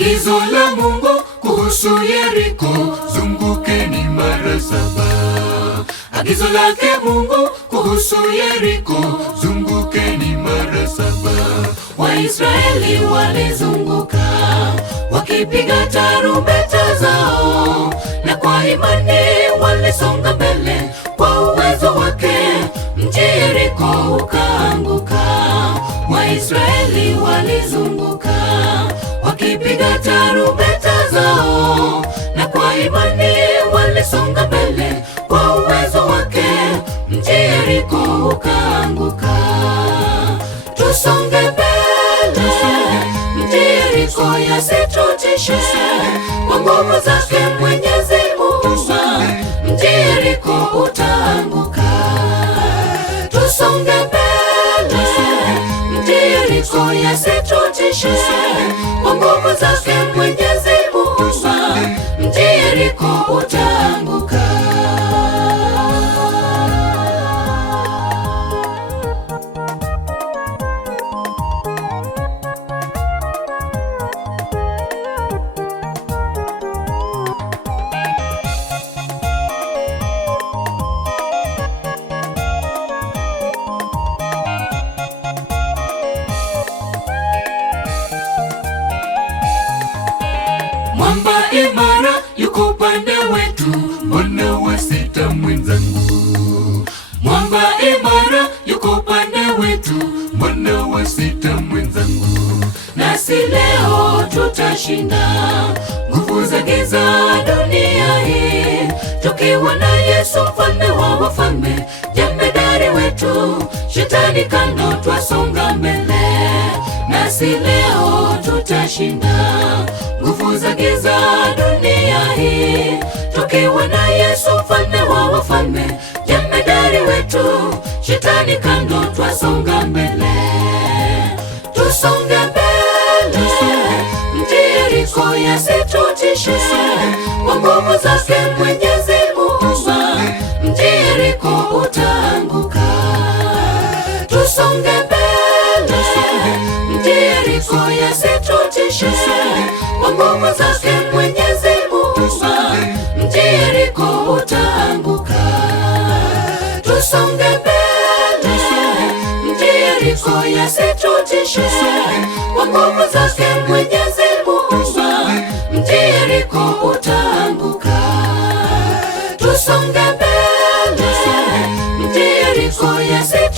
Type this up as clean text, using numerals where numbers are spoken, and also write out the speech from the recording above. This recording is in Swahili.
Agizo la Mungu kuhusu Yeriko, zungukeni mara 7. Agizo lake Mungu kuhusu Yeriko, zungukeni mara 7. Waisraeli walizunguka wakipiga tarumbeta zao, na kwa imani walisonga mbele. Kwa uwezo wake mji Yeriko ukaanguka. Waisraeli walizunguka wakipiga tarumbeta zao, na kwa imani walisonga mbele. Kwa uwezo wake mji Yeriko ukaanguka. Tusonge mbele, mji Yeriko yasitutishe. Kwa nguvu zake Mwenyezi Mungu mji Yeriko utaanguka. Tusonge mbele, mji Yeriko yasitutishe. Kwa nguvu zake Mwenyezi Mungu mji Yeriko utaanguka. Mwamba imara yuko upande wetu, mbona wasita mwenzangu? Mwamba imara yuko upande wetu, mbona wasita mwenzangu? Nasi leo tutashinda nguvu za giza dunia hii, tukiwa na Yesu mfalme wa wafalme, jemedari wetu. Shetani kando, twasonga mbele. Nasi leo tutashinda nguvu za giza dunia hii, tukiwa na Yesu mfalme wa wafalme, jemedari wetu. Shetani kando, twasonga mbele. Tusonge mbele, mji Yeriko yasitutishe. Kwa nguvu zake Mwenyezi Mungu mji Yeriko utaanguka. Tusonge mbele, mji Yeriko yasitutishe. Kwa nguvu zake Mwenyezi Mungu mji Yeriko utaanguka. Tusonge mbele, mji Yeriko yasitutishe. Kwa nguvu zake Mwenyezi Mungu mji Yeriko utaanguka. Tusonge mbele, mji Yeriko yasitutishe.